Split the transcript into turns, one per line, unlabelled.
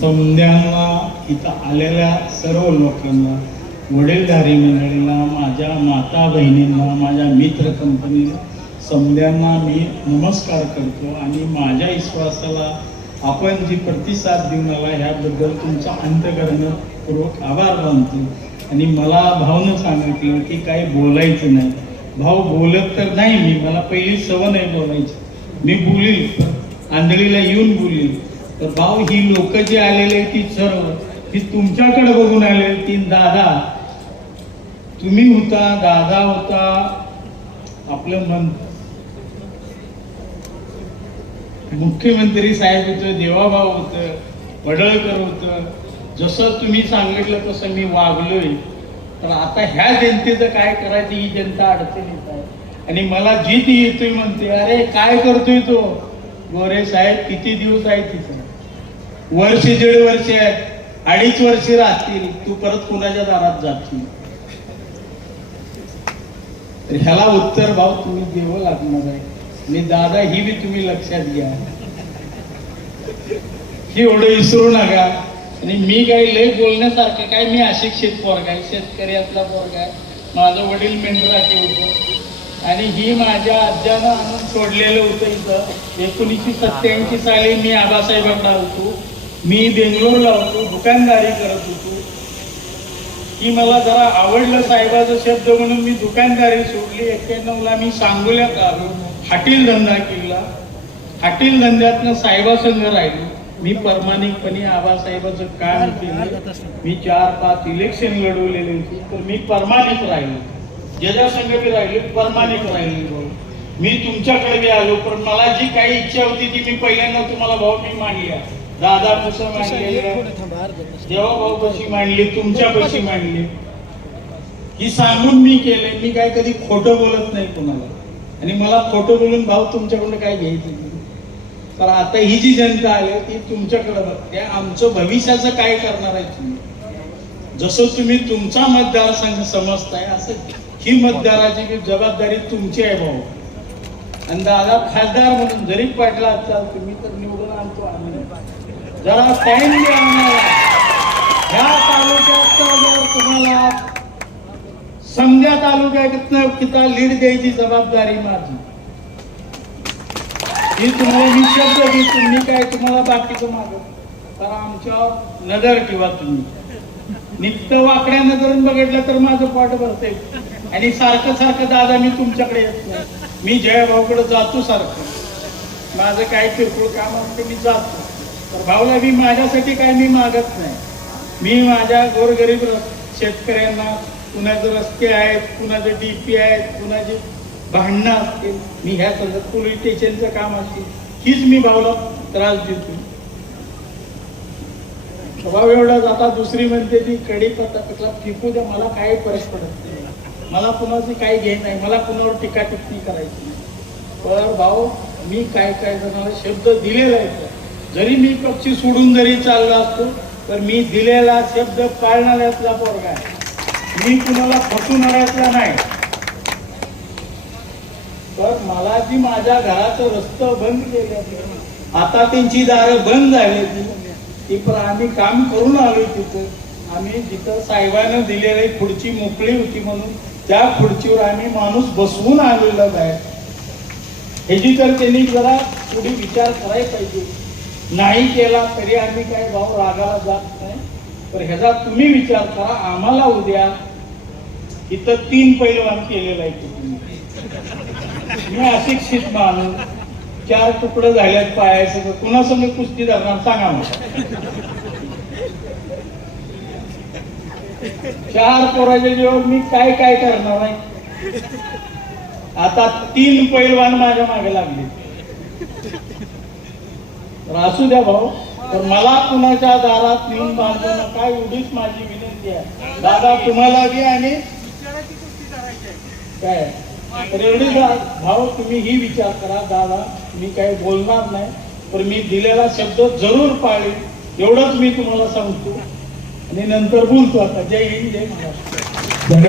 समध्यांना इथं आलेल्या सर्व लोकांना वडीलधारी मंडळींना माझ्या माता बहिणींना माझ्या मित्र कंपनीला समध्यांना मी नमस्कार करतो आणि माझ्या विश्वासाला आपण जी प्रतिसाद देऊन आला ह्याबद्दल तुमचा अंतकरणपूर्वक आभार मानतो. आणि मला भावनं सांगितलं की काही बोलायचं नाही. भाऊ बोलत तर नाही मी. मला पहिली सवय नाही बोलायची. मी बोलील. आंधळीला येऊन बोलली. तर भाऊ ही लोक जी आलेले ती सर्व ती तुमच्याकडे बघून आलेली ती दादा तुम्ही होता दादा होता आपलं मन. मुख्यमंत्री साहेब होतं देवाभाऊ होतं पडळकर होतं जसं तुम्ही सांगितलं तसं मी वागलोय. तर आता ह्या जनतेचं काय करायचं ही जनता अडचणीत आहे. आणि मला जीत येतोय म्हणते. अरे काय करतोय तो? गोरे साहेब किती दिवस आहे तिथं? वर्ष दीड वर्ष आहेत. अडीच वर्ष राहतील. तू परत कुणाच्या दारात जातील तर ह्याला उत्तर भाव तुम्ही देव लागणार आहे. आणि दादा ही बी तुम्ही लक्षात घ्या. ही एवढं विसरू नका. आणि मी काही लय बोलण्यासारखं काय? मी अशिक्षित पोरगा आहे. शेतकऱ्यातला पोरगा आहे. माझं वडील मेंढराचे होतं. आणि ही माझ्या आज्यानं आणून सोडलेलं होतं इथं. एकोणीसशे सत्त्याऐंशी साली मी आबासाहेबांना होतो. मी बेंगलोरला होतो दुकानदारी करत होतो. की मला जरा आवडलं साहेबाचा शब्द म्हणून मी दुकानदारी सोडली. एक्क्याण्णवला मी सांगोल्यात आलो हाटील धंदा केला. हाटील धंद्यातनं साहेबासंग राहिलो. मी परमानिकपणे आबासाहेबाचं काम केलं. मी चार पाच इलेक्शन लढवलेले होते. तर मी परमानिक राहिलो. संघ राहिले प्रामाणिक राहिले मी तुमच्याकडे बी आलो पण मला जी काही इच्छा होती ती मी पहिल्यांदा तुम्हाला भाऊ मी मांडली दादा कसं जेव्हा भाऊ कशी मांडली तुमच्या कशी मांडली. ही सांगून मी केले मी काय कधी खोटं बोलत नाही कोणाला. आणि मला खोटं बोलून भाऊ तुमच्याकडून काय घ्यायचं तर आता ही जी जनता आली ती तुमच्याकडे बघते. आमचं भविष्याचं काय करणार आहे तुम्ही? जसं तुम्ही तुमचा मतदारसंघ समजताय असं ही मतदाराची जबाबदारी तुमची आहे भाऊ. आणि दादा खासदार म्हणून जरी पडला असाल तुम्ही तर निवडून आणतो आम्ही. जरा टाइम द्या ह्या तालुक्यात जर तुम्हाला समजा तालुक्यातनं किता लीड द्यायची जबाबदारी माझी. ही तुम्हाला मी शब्द तुम्ही काय तुम्हाला बाकीचं मागत तर आमच्या नजर ठेवा तुम्ही. नित्य वाकड्यानं करून बघितलं तर माझं पाठ भरते. आणि सारखं सारखं दादा मी तुमच्याकडे येत नाही. मी जयभाऊकडे जातो सारखं. माझं काय किरकोळ काम असतं मी जातो. तर भाऊला मी माझ्यासाठी काय मी मागत नाही. मी माझ्या गोरगरीब शेतकऱ्यांना कुणाचे रस्ते आहेत कुणाचे डीपी आहेत कुणाचे भांडणं असतील मी ह्या सगळं पोलीस स्टेशनचं काम असतील हीच मी भाऊला त्रास देतो. भाऊ एवढा जाता दुसरी म्हणते ती कडी पत्ता फेकू द्या मला काही फरक पडत नाही. मला कुणाची काही घे नाही मला कुणावर टीका टिप्पणी करायची नाही. पण भाऊ मी काय काय जणांना शब्द दिलेला आहे जरी मी पक्षी सोडून जरी चालला असतो तर मी दिलेला शब्द पाळणाऱ्यातला पोरगा आहे. मी कुणाला फसवणाऱ्यातला नाही. तर मला जी माझ्या घराचं रस्तं बंद केले आता त्यांची दारं बंद झाली ती पण आम्ही काम करून आलो तिथं. आम्ही जिथं साहेबानं दिलेली खुर्ची मोकळी होती म्हणून त्या खुर्चीवर आम्ही माणूस बसवून आलेला आहे ह्याची तर त्यांनी जरा पुढे विचार करायला पाहिजे. नाही केला तरी आम्ही काय भाऊ रागाला जात नाही. तर ह्याचा तुम्ही विचार करा आम्हाला उद्या इथं तीन पैलवान केलेला आहे तुम्ही. मी अशिक्षित माणूस. चार तुकडं झाल्यात पायाचं कुणासंग कुस्ती धरणार सांगा मला. चार पोराच्या जेव्हा मी काय काय करणार आहे? आता तीन पैलवान माझ्या मागे लागले. तर असू द्या भाऊ तर मला कुणाच्या दारात नेऊन बांधू नका एवढीच माझी विनंती आहे. दादा तुम्हाला बी आणि काय? तर एवढी भाऊ तुम्ही ही विचार करा दादा मी काही बोलणार नाही पण मी दिलेला शब्द जरूर पाळेल एवढंच मी तुम्हाला सांगतो. आणि नंतर बोलतो आता. जय हिंद जय महाराष्ट्र.